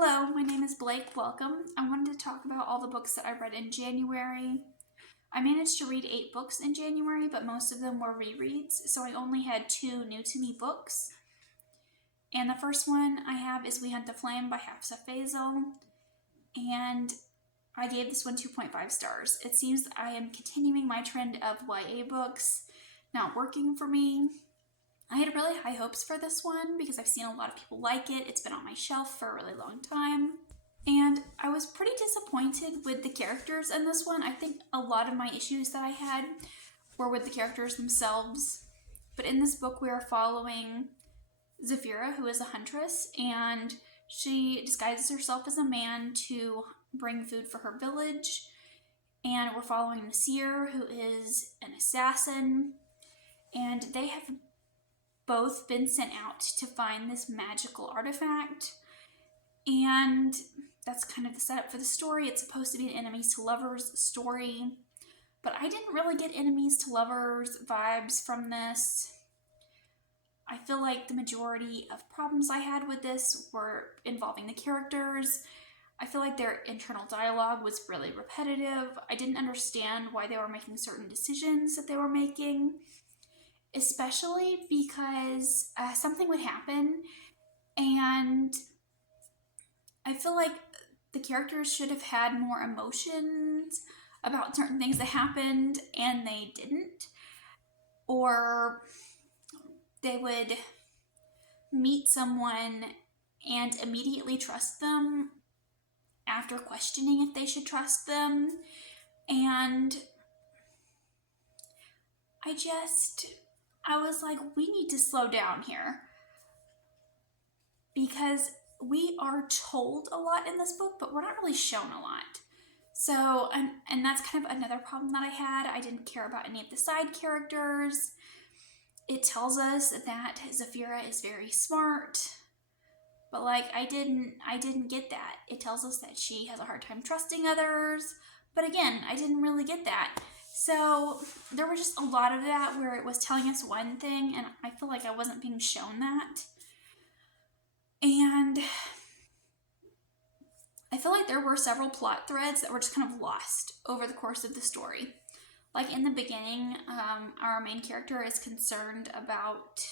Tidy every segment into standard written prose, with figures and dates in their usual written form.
Hello, my name is Blake. Welcome. I wanted to talk about all the books that I read in January. I managed to read 8 books in January, but most of them were rereads, so I only had 2 new to me books. And the first one I have is We Hunt the Flame by Hafsa Faisal, and I gave this one 2.5 stars. It seems that I am continuing my trend of YA books not working for me. I had really high hopes for this one because I've seen a lot of people like it. It's been on my shelf for a really long time. And I was pretty disappointed with the characters in this one. I think a lot of my issues that I had were with the characters themselves. But in this book, we are following Zafira, who is a huntress, and she disguises herself as a man to bring food for her village. And we're following Nasir, who is an assassin. And they have both been sent out to find this magical artifact, and that's kind of the setup for the story. It's supposed to be an enemies to lovers story, but I didn't really get enemies to lovers vibes from this. I feel like the majority of problems I had with this were involving the characters. I feel like their internal dialogue was really repetitive. I didn't understand why they were making certain decisions that they were making, especially because something would happen, and I feel like the characters should have had more emotions about certain things that happened, and they didn't. Or they would meet someone and immediately trust them after questioning if they should trust them, and I was like, we need to slow down here, because we are told a lot in this book, but we're not really shown a lot. So, and that's kind of another problem that I had. I didn't care about any of the side characters. It tells us that Zafira is very smart, but like I didn't get that. It tells us that she has a hard time trusting others, but again, I didn't really get that. So there was just a lot of that where it was telling us one thing, and I feel like I wasn't being shown that. And I feel like there were several plot threads that were just kind of lost over the course of the story. Like in the beginning, our main character is concerned about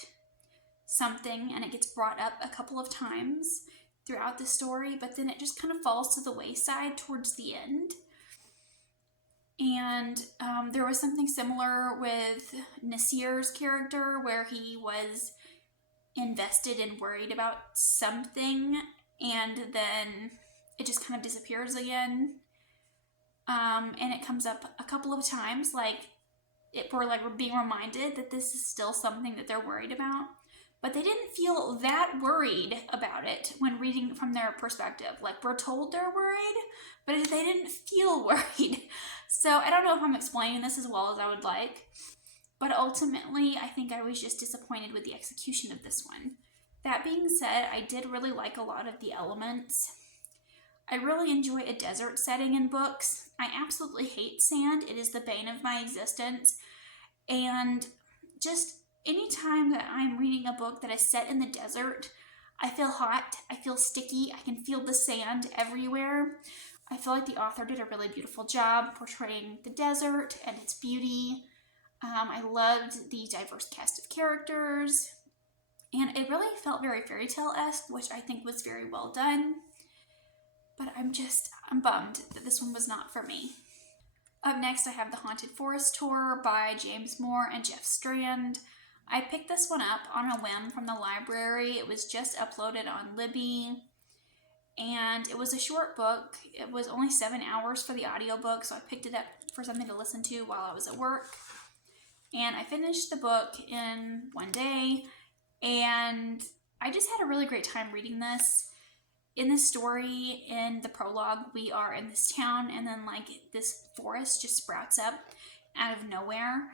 something, and it gets brought up a couple of times throughout the story, but then it just kind of falls to the wayside towards the end. And there was something similar with Nasir's character, where he was invested and worried about something, and then it just kind of disappears again. And it comes up a couple of times, we're being reminded that this is still something that they're worried about. But they didn't feel that worried about it when reading from their perspective. Like, we're told they're worried, but they didn't feel worried. So I don't know if I'm explaining this as well as I would like, but ultimately I think I was just disappointed with the execution of this one. That being said, I did really like a lot of the elements. I really enjoy a desert setting in books. I absolutely hate sand. It is the bane of my existence. And just anytime that I'm reading a book that is set in the desert, I feel hot, I feel sticky, I can feel the sand everywhere. I feel like the author did a really beautiful job portraying the desert and its beauty. I loved the diverse cast of characters, and it really felt very fairy tale-esque, which I think was very well done. But I'm bummed that this one was not for me. Up next, I have The Haunted Forest Tour by James Moore and Jeff Strand. I picked this one up on a whim from the library. It was just uploaded on Libby, and it was a short book. It was only 7 hours for the audiobook, so I picked it up for something to listen to while I was at work. And I finished the book in one day, and I just had a really great time reading this. In the story, in the prologue, we are in this town, and then this forest just sprouts up out of nowhere,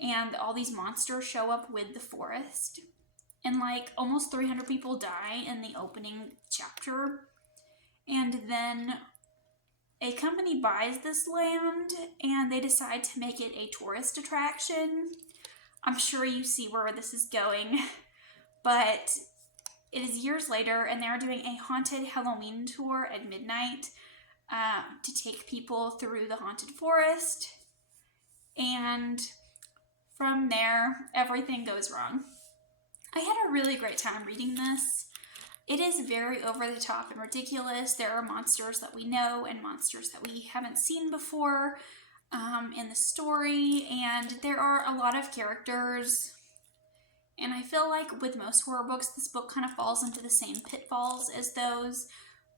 and all these monsters show up with the forest, and almost 300 people die in the opening chapter. And then a company buys this land, and they decide to make it a tourist attraction. I'm sure you see where this is going, but It is years later, and they're doing a haunted Halloween tour at midnight to take people through the haunted forest. And from there, everything goes wrong. I had a really great time reading this. It is very over the top and ridiculous. There are monsters that we know and monsters that we haven't seen before in the story, and there are a lot of characters. And I feel like with most horror books, this book kind of falls into the same pitfalls as those,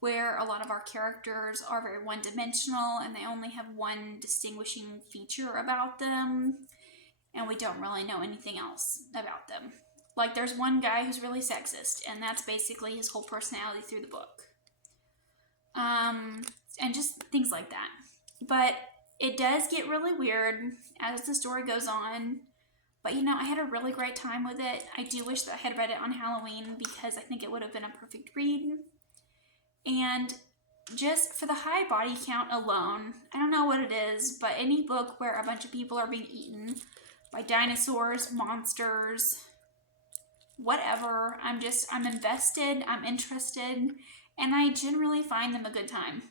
where a lot of our characters are very one-dimensional and they only have one distinguishing feature about them, and we don't really know anything else about them. Like, there's one guy who's really sexist, and that's basically his whole personality through the book. And just things like that. But it does get really weird as the story goes on. But, you know, I had a really great time with it. I do wish that I had read it on Halloween, because I think it would have been a perfect read. And just for the high body count alone, I don't know what it is, but any book where a bunch of people are being eaten by dinosaurs, monsters, whatever, I'm invested, I'm interested, and I generally find them a good time.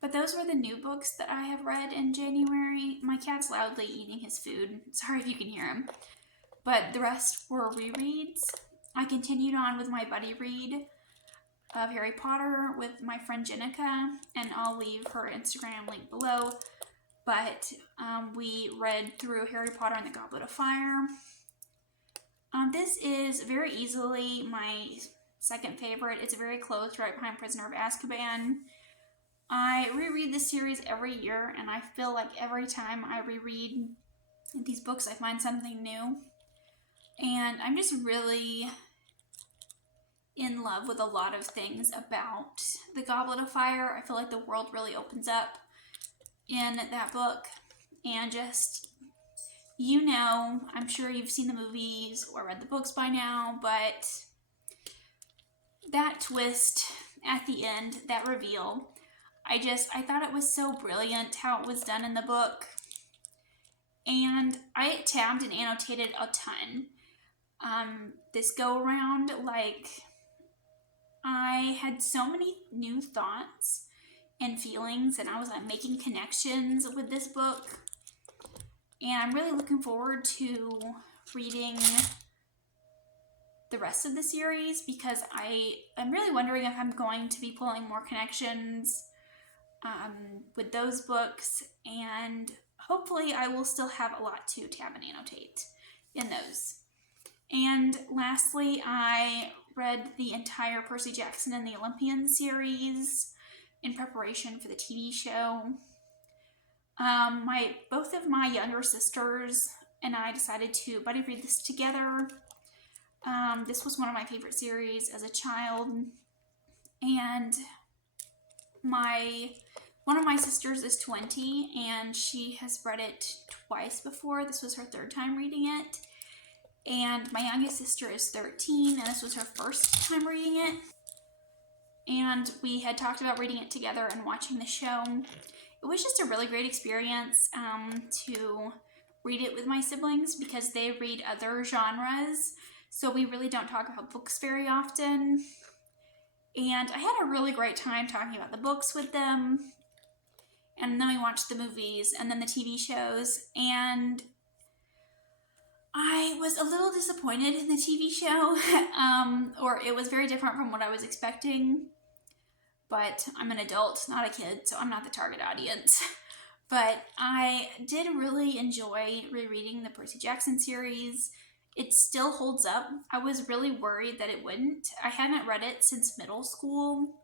But those were the new books that I have read in January. My cat's loudly eating his food. Sorry if you can hear him. But the rest were rereads. I continued on with my buddy read of Harry Potter with my friend Jenica, and I'll leave her Instagram link below. But we read through Harry Potter and the Goblet of Fire. This is very easily my second favorite. It's very close, right behind Prisoner of Azkaban. I reread this series every year, and I feel like every time I reread these books, I find something new. And I'm just really in love with a lot of things about the Goblet of Fire. I feel like the world really opens up in that book. And just, you know, I'm sure you've seen the movies or read the books by now, but that twist at the end, that reveal, I thought it was so brilliant how it was done in the book. And I tabbed and annotated a ton. This go around, like, I had so many new thoughts and feelings, and I was like making connections with this book. And I'm really looking forward to reading the rest of the series, because I'm really wondering if I'm going to be pulling more connections with those books, and hopefully I will still have a lot to tab and annotate in those. And lastly, I read the entire Percy Jackson and the Olympians series in preparation for the TV show. Both of my younger sisters and I decided to buddy read this together. This was one of my favorite series as a child, and one of my sisters is 20, and she has read it twice before. This was her third time reading it. And my youngest sister is 13, and this was her first time reading it. And we had talked about reading it together and watching the show. It was just a really great experience to read it with my siblings, because they read other genres, so we really don't talk about books very often. And I had a really great time talking about the books with them. And then we watched the movies and then the TV shows, and I was a little disappointed in the TV show, or it was very different from what I was expecting. But I'm an adult, not a kid, so I'm not the target audience. But I did really enjoy rereading the Percy Jackson series. It still holds up. I was really worried that it wouldn't. I haven't read it since middle school,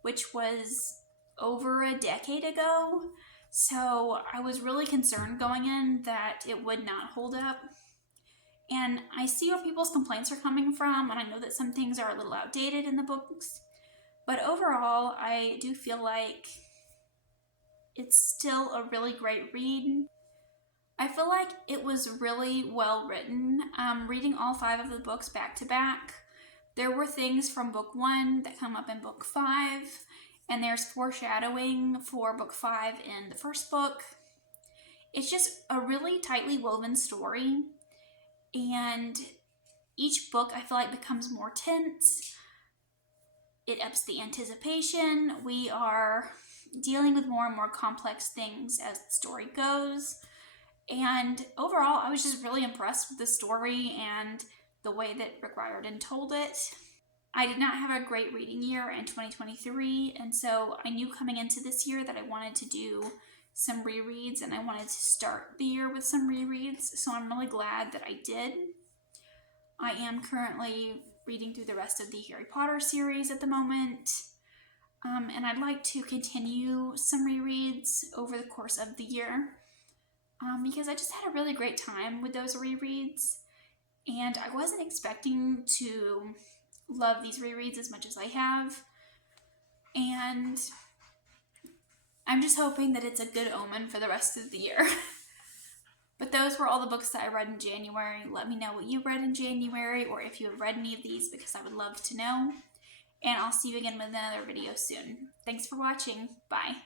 which was over a decade ago. So I was really concerned going in that it would not hold up. And I see where people's complaints are coming from, and I know that some things are a little outdated in the books. But overall, I do feel like it's still a really great read. I feel like it was really well written. Reading all 5 of the books back to back, there were things from book 1 that come up in book 5, and there's foreshadowing for book 5 in the first book. It's just a really tightly woven story, and each book I feel like becomes more tense. It ups the anticipation. We are dealing with more and more complex things as the story goes. And overall, I was just really impressed with the story and the way that Rick Riordan told it. I did not have a great reading year in 2023, and so I knew coming into this year that I wanted to do some rereads, and I wanted to start the year with some rereads, so I'm really glad that I did. I am currently reading through the rest of the Harry Potter series at the moment, and I'd like to continue some rereads over the course of the year, because I just had a really great time with those rereads, and I wasn't expecting to love these rereads as much as I have, and I'm just hoping that it's a good omen for the rest of the year. But those were all the books that I read in January. Let me know what you read in January, or if you have read any of these, because I would love to know. And I'll see you again with another video soon. Thanks for watching. Bye.